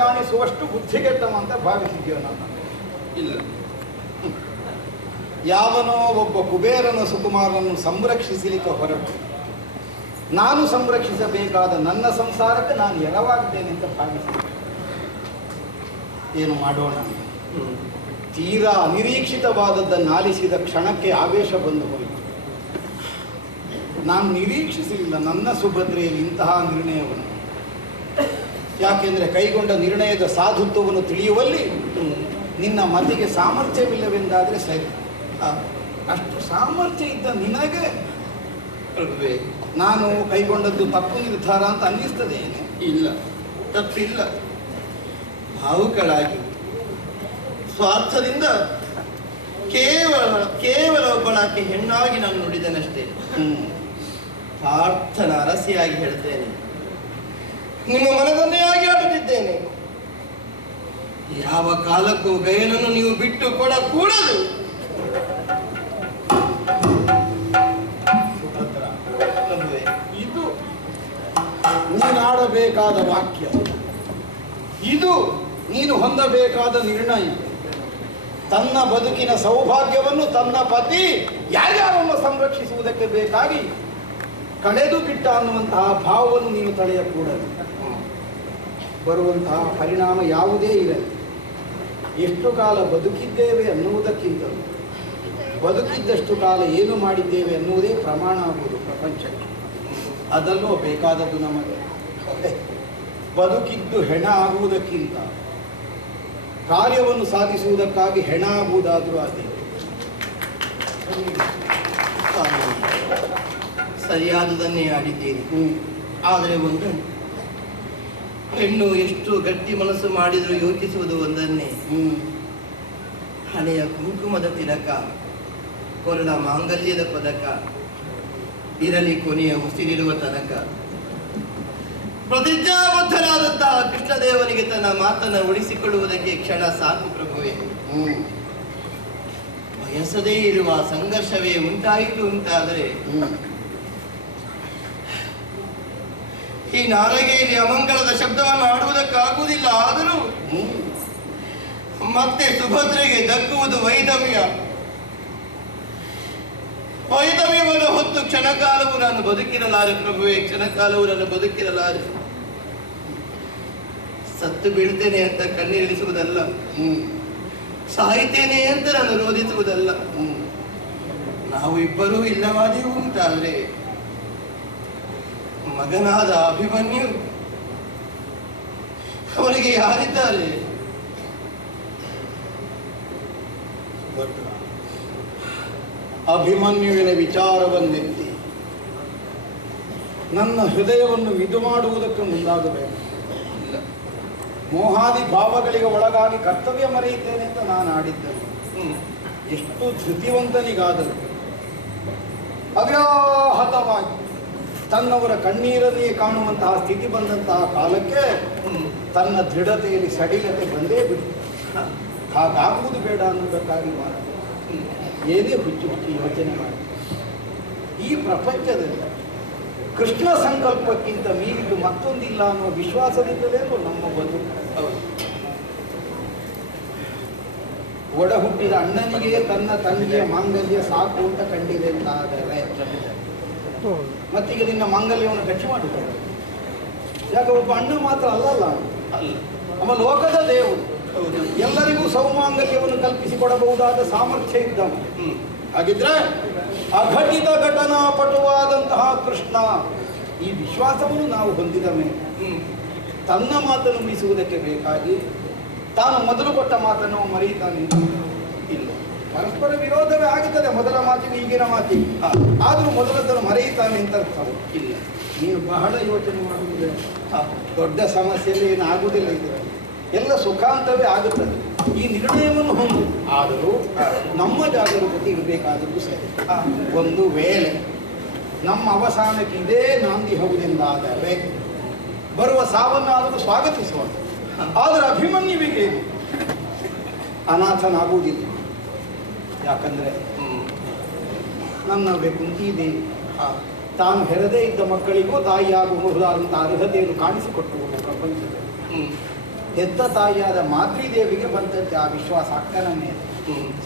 ಕಾಣಿಸುವಷ್ಟು ಬುದ್ಧಿಗೆಟ್ಟವ ಅಂತ ಭಾವಿಸಿದ್ಯೋ ನನ್ನ? ಇಲ್ಲ. ಯಾವನೋ ಒಬ್ಬ ಕುಬೇರನ ಸುಕುಮಾರನನ್ನು ಸಂರಕ್ಷಿಸಲಿಕ್ಕೆ ಹೊರಟು ನಾನು ಸಂರಕ್ಷಿಸಬೇಕಾದ ನನ್ನ ಸಂಸಾರಕ್ಕೆ ನಾನು ಎರವಾಗಿದ್ದೇನೆ ಅಂತ ಭಾವಿಸಿದೆ. ಏನು ಮಾಡೋಣ? ತೀರಾ ಅನಿರೀಕ್ಷಿತವಾದದ್ದನ್ನು ಆಲಿಸಿದ ಕ್ಷಣಕ್ಕೆ ಆವೇಶ ಬಂದು ಹೋಯಿತು. ನಾನು ನಿರೀಕ್ಷಿಸಲಿಲ್ಲ ನನ್ನ ಸುಭದ್ರೆಯಲ್ಲಿ ಇಂತಹ ನಿರ್ಣಯವನ್ನು. ಯಾಕೆಂದರೆ ಕೈಗೊಂಡ ನಿರ್ಣಯದ ಸಾಧುತ್ವವನ್ನು ತಿಳಿಯುವಲ್ಲಿ ನಿನ್ನ ಮತಿಗೆ ಸಾಮರ್ಥ್ಯವಿಲ್ಲವೆಂದಾದರೆ ಸರಿ. ಅಷ್ಟು ಸಾಮರ್ಥ್ಯ ಇದ್ದ ನಿನಗೆ ನಾನು ಕೈಗೊಂಡದ್ದು ತಪ್ಪು ನಿರ್ಧಾರ ಅಂತ ಅನ್ನಿಸ್ತದೆ ಏನೇ? ಇಲ್ಲ, ತಪ್ಪಿಲ್ಲ. ಭಾವುಕಳಾಗಿ ಸ್ವಾರ್ಥದಿಂದ ಕೇವಲ ಒಬ್ಬಳಾಕೆ ಹೆಣ್ಣಾಗಿ ನಾನು ನುಡಿದನಷ್ಟೇ. ಪ್ರಾರ್ಥನ ಅರಸಿಯಾಗಿ ಹೇಳ್ತೇನೆ, ನಿಮ್ಮ ಮನದನ್ನೇ ಆಗಿ ಆಡುತ್ತಿದ್ದೇನೆ. ಯಾವ ಕಾಲಕ್ಕೂ ಗಯನನ್ನು ನೀವು ಬಿಟ್ಟು ಕೂಡದು. ಇದು ನೀನಾಡಬೇಕಾದ ವಾಕ್ಯ, ಇದು ನೀನು ಹೊಂದಬೇಕಾದ ನಿರ್ಣಯ. ತನ್ನ ಬದುಕಿನ ಸೌಭಾಗ್ಯವನ್ನು ತನ್ನ ಪತಿ ಯಾರ್ಯಾರನ್ನು ಸಂರಕ್ಷಿಸುವುದಕ್ಕೆ ಬೇಕಾಗಿ ಕಳೆದು ಬಿಟ್ಟ ಅನ್ನುವಂತಹ ಭಾವವನ್ನು ನೀನು ತಡೆಯಕೂಡದು. ಬರುವಂತಹ ಪರಿಣಾಮ ಯಾವುದೇ ಇರಲಿ, ಎಷ್ಟು ಕಾಲ ಬದುಕಿದ್ದೇವೆ ಅನ್ನುವುದಕ್ಕಿಂತಲೂ ಬದುಕಿದ್ದಷ್ಟು ಕಾಲ ಏನು ಮಾಡಿದ್ದೇವೆ ಅನ್ನುವುದೇ ಪ್ರಮಾಣ ಆಗುವುದು ಪ್ರಪಂಚಕ್ಕೆ. ಅದಲ್ಲೋ ಬೇಕಾದದ್ದು ನಮಗೆ. ಬದುಕಿದ್ದು ಹೆಣ ಆಗುವುದಕ್ಕಿಂತ ಕಾರ್ಯವನ್ನು ಸಾಧಿಸುವುದಕ್ಕಾಗಿ ಹೆಣ ಆಗುವುದಾದರೂ ಅದೇ. ಸರಿಯಾದುದನ್ನೇ ಆಡಿದ್ದೇನೆ. ಆದರೆ ಒಂದು ಹೆಣ್ಣು ಎಷ್ಟು ಗಟ್ಟಿ ಮನಸ್ಸು ಮಾಡಿದರೂ ಯೋಚಿಸುವುದು ಒಂದನ್ನೇ. ಹಣೆಯ ಕುಂಕುಮದ ತಿಲಕ, ಕೊರಳ ಮಾಂಗಲ್ಯದ ಪದಕ ಇರಲಿ ಕೊನೆಯ ಉಸಿರಿರುವ ತನಕ. ಪ್ರತಿಜ್ಞಾಬದ್ಧನಾದಂತಹ ಕೃಷ್ಣದೇವನಿಗೆ ತನ್ನ ಮಾತನ್ನು ಉಳಿಸಿಕೊಳ್ಳುವುದಕ್ಕೆ ಕ್ಷಣ ಸಾಕು ಪ್ರಭುವೇ. ಬಯಸದೇ ಇರುವ ಸಂಘರ್ಷವೇ ಉಂಟಾಯಿತು ಅಂತಾದರೆ ಈ ನಾಲಿಗೆಯಲ್ಲಿ ಅಮಂಗಲದ ಶಬ್ದವನ್ನು ಆಡುವುದಕ್ಕಾಗುವುದಿಲ್ಲ. ಆದರೂ ಮತ್ತೆ ಸುಭದ್ರೆಗೆ ದಕ್ಕುವುದು ವೈದವ್ಯವನ್ನು ಹೊತ್ತು ಕ್ಷಣಕಾಲವು ನಾನು ಬದುಕಿರಲಾರೆ ಪ್ರಭುವೇ, ಕ್ಷಣಕಾಲವು ನಾನು ಬದುಕಿರಲಾರೆ. ಸತ್ತು ಬೀಳ್ತೇನೆ ಅಂತ ಕಣ್ಣೀರಿಳಿಸುವುದಲ್ಲ, ಸಾಯ್ತೇನೆ ಅಂತ ನಾನು ರೋಧಿಸುವುದಲ್ಲ. ನಾವು ಇಬ್ಬರೂ ಇಲ್ಲವಾದೆವು ಅಂತಾದ್ರೆ ಮಗನಾದ ಅಭಿಮನ್ಯು ಅವನಿಗೆ ಯಾರಿದ್ದಾರೆ? ಅಭಿಮನ್ಯುವಿನ ವಿಚಾರವನ್ನೆತ್ತಿ ನನ್ನ ಹೃದಯವನ್ನು ಮಿದು ಮಾಡುವುದಕ್ಕೆ ಮುಂದಾಗಬೇಕು. ಮೋಹಾದಿ ಭಾವಗಳಿಗೆ ಒಳಗಾಗಿ ಕರ್ತವ್ಯ ಮರೆಯುತ್ತೇನೆ ಅಂತ ನಾನು ಆಡಿದ್ದರು. ಎಷ್ಟು ಧೃತಿವಂತನಿಗಾದರೂ ಅವ್ಯಾಹತವಾಗಿ ತನ್ನವರ ಕಣ್ಣೀರನ್ನೇ ಕಾಣುವಂತಹ ಸ್ಥಿತಿ ಬಂದಂತಹ ಕಾಲಕ್ಕೆ ತನ್ನ ದೃಢತೆಯಲ್ಲಿ ಸಡಿಲತೆ ಬಂದೇ ಬಿಟ್ಟು ಹಾಗಾಗುವುದು ಬೇಡ ಅನ್ನುವುದಕ್ಕಾಗಿ ಮಾತ್ರ ಏನೇ ಹುಚ್ಚು ಯೋಚನೆ ಮಾಡಿ ಈ ಪ್ರಪಂಚದಲ್ಲಿ ಕೃಷ್ಣ ಸಂಕಲ್ಪಕ್ಕಿಂತ ಮೀರಿದ್ದು ಮತ್ತೊಂದಿಲ್ಲ ಅನ್ನೋ ವಿಶ್ವಾಸದಿಂದಲೇ ನಮ್ಮ ಬದುಕು. ಒಡ ಹುಟ್ಟಿದ ಅಣ್ಣನಿಗೆ ತನ್ನ ತಂದೆಯ ಮಾಂಗಲ್ಯ ಸಾಕು ಅಂತ ಕಂಡಿದೆ ಅಂತಾದರೆ ಮತ್ತೀಗ ನಿನ್ನ ಮಾಂಗಲ್ಯವನ್ನು ಗಟ್ಟಿ ಮಾಡಿದ್ದಾರೆ. ಯಾಕೆ ಒಬ್ಬ ಅಣ್ಣ ಮಾತ್ರ ಅಲ್ಲಲ್ಲ, ನಮ್ಮ ಲೋಕದ ದೇವರು, ಎಲ್ಲರಿಗೂ ಸೌಮಾಂಗಲ್ಯವನ್ನು ಕಲ್ಪಿಸಿಕೊಡಬಹುದಾದ ಸಾಮರ್ಥ್ಯ ಇದ್ದವ. ಹಾಗಿದ್ರೆ ಅಘಟಿತ ಘಟನಾ ಪಟುವಾದಂತಹ ಕೃಷ್ಣ ಈ ವಿಶ್ವಾಸವನ್ನು ನಾವು ಹೊಂದಿದ ಮೇಲೆ ತನ್ನ ಮಾತನ್ನು ಉಳಿಸುವುದಕ್ಕೆ ಬೇಕಾಗಿ ತಾನು ಮೊದಲು ಕೊಟ್ಟ ಮಾತನ್ನು ಮರೆಯುತ್ತಾನೆ. ಇಲ್ಲ, ಪರಸ್ಪರ ವಿರೋಧವೇ ಆಗುತ್ತದೆ ಮೊದಲ ಮಾತಿಗೆ ಈಗಿನ ಮಾತಿಗೆ. ಆದರೂ ಮೊದಲದನ್ನು ಮರೆಯುತ್ತಾನೆ ಅಂತ ಅರ್ಥ ಇಲ್ಲ. ನೀನು ಬಹಳ ಯೋಚನೆ ಮಾಡುವುದೇ ದೊಡ್ಡ ಸಮಸ್ಯೆಯಲ್ಲಿ ಏನು ಆಗುವುದಿಲ್ಲ. ಇದರಲ್ಲಿ ಎಲ್ಲ ಸುಖಾಂತವೇ ಆಗುತ್ತದೆ. ಈ ನಿರ್ಣಯವನ್ನು ಹೊಂದು ಆದರೂ ನಮ್ಮ ಜಾಗರೂಕತೆ ಇರಬೇಕಾದದ್ದು ಸರಿ. ಒಂದು ವೇಳೆ ನಮ್ಮ ಅವಸಾನಕ್ಕೆ ಇದೇ ನಾಂದಿ ಹೌದೆಂದಾದರೆ ಬರುವ ಸಾವನ್ನಾದರೂ ಸ್ವಾಗತಿಸೋಣ. ಆದರೆ ಅಭಿಮನ್ಯುವಿಗೆ ಅನಾಥನಾಗುವುದಿಲ್ಲ. ಯಾಕಂದರೆ ನನ್ನ ಕುಂತಿದೇವಿ ತಾನು ಹೆರದೇ ಇದ್ದ ಮಕ್ಕಳಿಗೂ ತಾಯಿಯಾಗಬಹುದಾದಂಥ ಅರ್ಹತೆಯನ್ನು ಕಾಣಿಸಿಕೊಟ್ಟು ಪ್ರಪಂಚದಲ್ಲಿ ಹೆತ್ತ ತಾಯಿಯಾದ ಮಾತೃದೇವಿಗೆ ಬಂದಂತೆ ಆ ವಿಶ್ವಾಸ ಅಕ್ಕನ ಮೇಲೆ.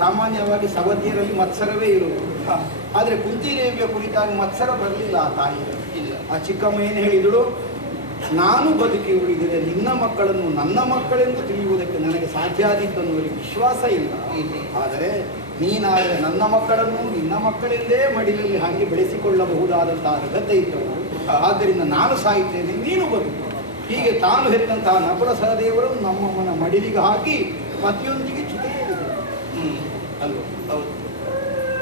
ಸಾಮಾನ್ಯವಾಗಿ ಸವತಿಯರಲ್ಲಿ ಮತ್ಸರವೇ ಇರುವುದು. ಆದರೆ ಕುಂತಿದೇವಿಯ ಕುರಿತಾಗಿ ಮತ್ಸರ ಬರಲಿಲ್ಲ ಆ ತಾಯಿಯಲ್ಲಿ. ಇಲ್ಲ. ಆ ಚಿಕ್ಕಮ್ಮ ಏನು ಹೇಳಿದಳು, ನಾನು ಬದುಕಿ ಉಳಿದರೆ ನಿನ್ನ ಮಕ್ಕಳನ್ನು ನನ್ನ ಮಕ್ಕಳೆಂದು ತಿಳಿಯುವುದಕ್ಕೆ ನನಗೆ ಸಾಧ್ಯ ಆದೀತು ಅನ್ನುವರಿಗೆ ವಿಶ್ವಾಸ ಇಲ್ಲ. ಆದರೆ ನೀನಾದರೆ ನನ್ನ ಮಕ್ಕಳನ್ನು ನಿನ್ನ ಮಕ್ಕಳೆಂದೇ ಮಡಿಲಲ್ಲಿ ಹಾಗೆ ಬೆಳೆಸಿಕೊಳ್ಳಬಹುದಾದಂತಹ ಅರ್ಹತೆ ಇದ್ದವು. ಆದ್ದರಿಂದ ನಾನು ಸಾಯುತ್ತೇನೆ, ನೀನು ಬದುಕು. ಹೀಗೆ ತಾನು ಹೆತ್ತಂತಹ ನಕುಲ ಸಹದೇವರು ನಮ್ಮಮ್ಮನ ಮಡಿಲಿಗೆ ಹಾಕಿ ಪತಿಯೊಂದಿಗೆ ಚಿತೆಯೇರಿದರು ಅಲ್ವ. ಹೌದು.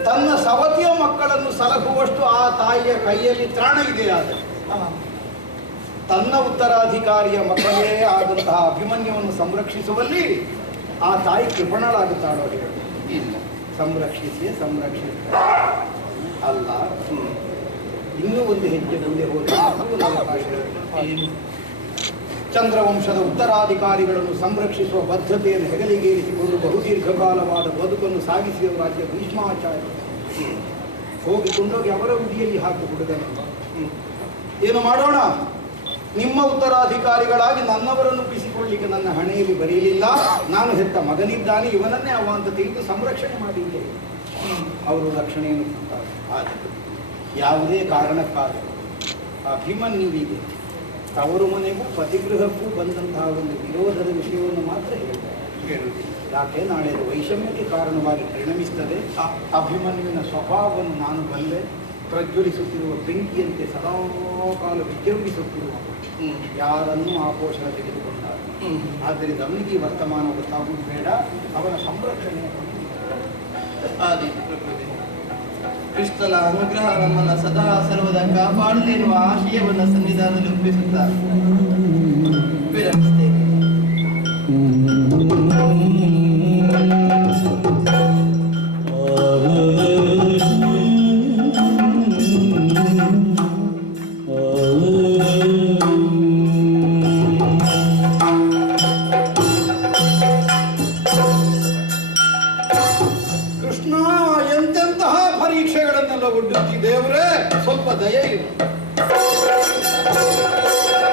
ತನ್ನ ಸವತಿಯ ಮಕ್ಕಳನ್ನು ಸಲಹುವಷ್ಟು ಆ ತಾಯಿಯ ಕೈಯಲ್ಲಿ ತ್ರಾಣ ಇದೆಯಾದರೆ ತನ್ನ ಉತ್ತರಾಧಿಕಾರಿಯ ಮಕ್ಕಳೇ ಆದಂತಹ ಅಭಿಮನ್ಯುವನ್ನು ಸಂರಕ್ಷಿಸುವಲ್ಲಿ ಆ ತಾಯಿ ಕೃಪಣಳಾಗುತ್ತಾಳೋ ಹೇಳಿ. ಇಲ್ಲ, ಸಂರಕ್ಷಿಸಿ ಅಲ್ಲ, ಇನ್ನೂ ಒಂದು ಹೆಜ್ಜೆ ಮುಂದೆ ಹೋದ ಚಂದ್ರವಂಶದ ಉತ್ತರಾಧಿಕಾರಿಗಳನ್ನು ಸಂರಕ್ಷಿಸುವ ಬದ್ಧತೆಯನ್ನು ಹೆಗಲಿಗೇರಿಸಿಕೊಂಡು ಬಹುದೀರ್ಘಕಾಲವಾದ ಬದುಕನ್ನು ಸಾಗಿಸಿದ ರಾಜ್ಯ ಭೀಷ್ಮಾಚಾರ್ಯ ಹೋಗಿಕೊಂಡೋಗಿ ಅವರ ಉಡಿಯಲ್ಲಿ ಹಾಕಿ ಹುಡುಗನನ್ನು ಏನು ಮಾಡೋಣ, ನಿಮ್ಮ ಉತ್ತರಾಧಿಕಾರಿಗಳಾಗಿ ನನ್ನವರನ್ನು ಬಿಸಿಕೊಳ್ಳಿಕ್ಕೆ ನನ್ನ ಹಣೆಯಲ್ಲಿ ಬರೆಯಲಿಲ್ಲ, ನಾನು ಹೆತ್ತ ಮಗನಿದ್ದಾನೆ, ಇವನನ್ನೇ ಅವ ಅಂತ ತಿಳಿದು ಸಂರಕ್ಷಣೆ ಮಾಡಿದ್ದೆ. ಅವರು ರಕ್ಷಣೆಯನ್ನು ಕೊಡ್ತಾರೆ. ಆದರೆ ಯಾವುದೇ ಕಾರಣಕ್ಕಾಗಿ ಅಭಿಮನ್ಯುವಿಗೆ ತವರು ಮನೆಗೂ ಪತಿಗೃಹಕ್ಕೂ ಬಂದಂತಹ ಒಂದು ವಿರೋಧದ ವಿಷಯವನ್ನು ಮಾತ್ರ ಹೇಳುವುದಿಲ್ಲ. ಯಾಕೆ ನಾಳೆ ಅದು ವೈಷಮ್ಯಕ್ಕೆ ಕಾರಣವಾಗಿ ಪರಿಣಮಿಸ್ತದೆ. ಅಭಿಮನ್ಯುವಿನ ಸ್ವಭಾವವನ್ನು ನಾನು ಬಲ್ಲೆ. ಪ್ರಜ್ವಲಿಸುತ್ತಿರುವ ಬೆಂಕಿಯಂತೆ ಸದಾ ಕಾಲ ವಿಜೃಂಭಿಸುತ್ತಿರುವ ಯಾರನ್ನೂ ಆಪೋಷಣ ತೆಗೆದುಕೊಂಡಾಗ. ಆದ್ದರಿಂದ ಅವನಿಗೆ ಈ ವರ್ತಮಾನ ಗೊತ್ತಾಗುವುದು ಬೇಡ, ಅವನ ಸಂರಕ್ಷಣೆ ಆದೀತು ಪ್ರಕೃತಿ. ಕೃಷ್ಣನ ಅನುಗ್ರಹ ನಮ್ಮನ್ನು ಸದಾ ಸರ್ವದಾ ಕಾಪಾಡಲಿ ಎನ್ನುವ ಆಶಯವನ್ನು ಸನ್ನಿಧಾನದಲ್ಲಿ ಒಪ್ಪಿಸುತ್ತಾ ವಿರಮಿಸುತ್ತೇನೆ. ಒಡ್ಡುತ್ತಿ ದೇವರೇ, ಸ್ವಲ್ಪ ದಯೆ ಇರು.